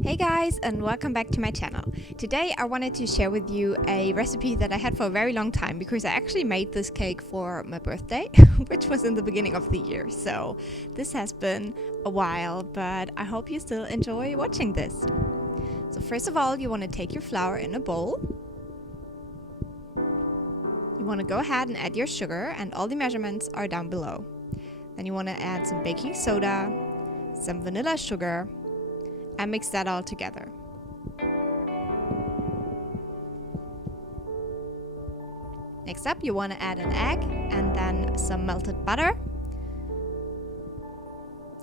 Hey guys, and welcome back to my channel. Today I wanted to share with you a recipe that I had for a very long time because I actually made this cake for my birthday, which was in the beginning of the year. So this has been a while, but I hope you still enjoy watching this. So first of all, you want to take your flour in a bowl. You want to go ahead and add your sugar, and all the measurements are down below. Then you want to add some baking soda, some vanilla sugar, and mix that all together. Next up, you want to add an egg and then some melted butter,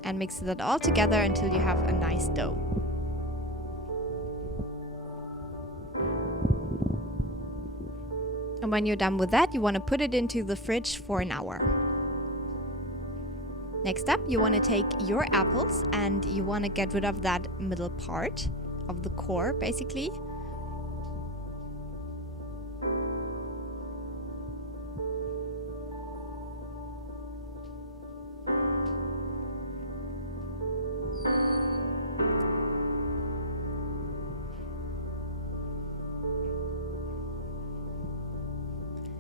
and mix that all together until you have a nice dough. And when you're done with that, you want to put it into the fridge for an hour. Next up, you want to take your apples and you want to get rid of that middle part of the core, basically.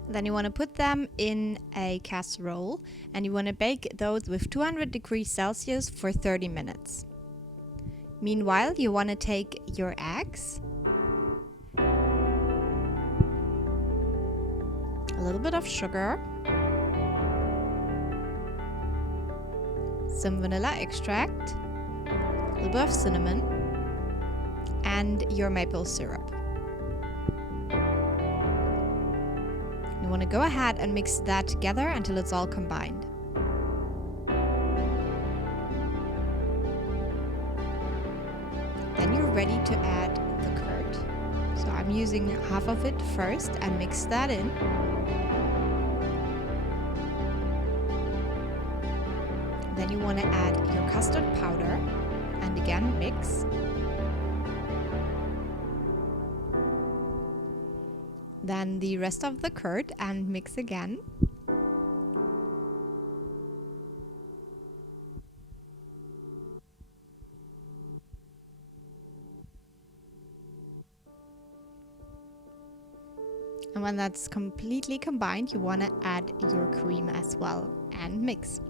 Then you want to put them in a casserole and you want to bake those with 200 degrees Celsius for 30 minutes. Meanwhile, you want to take your eggs, a little bit of sugar, some vanilla extract, a little bit of cinnamon, and your maple syrup. You want to go ahead and mix that together until it's all combined. Then you're ready to add the curd. So I'm using half of it first and mix that in. Then you want to add your custard powder and again mix. Then the rest of the curd and mix again. And when that's completely combined, you want to add your cream as well and mix.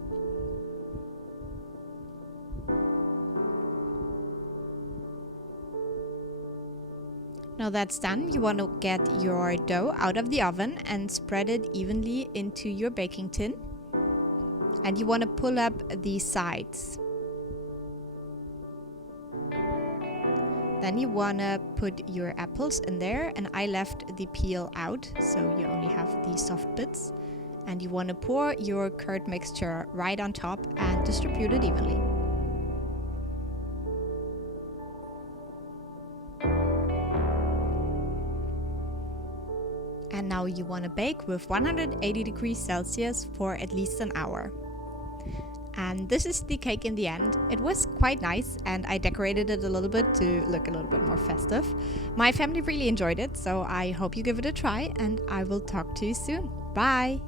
Now that's done, you want to get your dough out of the oven and spread it evenly into your baking tin. And you want to pull up the sides. Then you want to put your apples in there, and I left the peel out, so you only have the soft bits. And you want to pour your curd mixture right on top and distribute it evenly. And now you want to bake with 180 degrees Celsius for at least an hour. And this is the cake in the end. It was quite nice and I decorated it a little bit to look a little bit more festive. My family really enjoyed it, so I hope you give it a try and I will talk to you soon. Bye!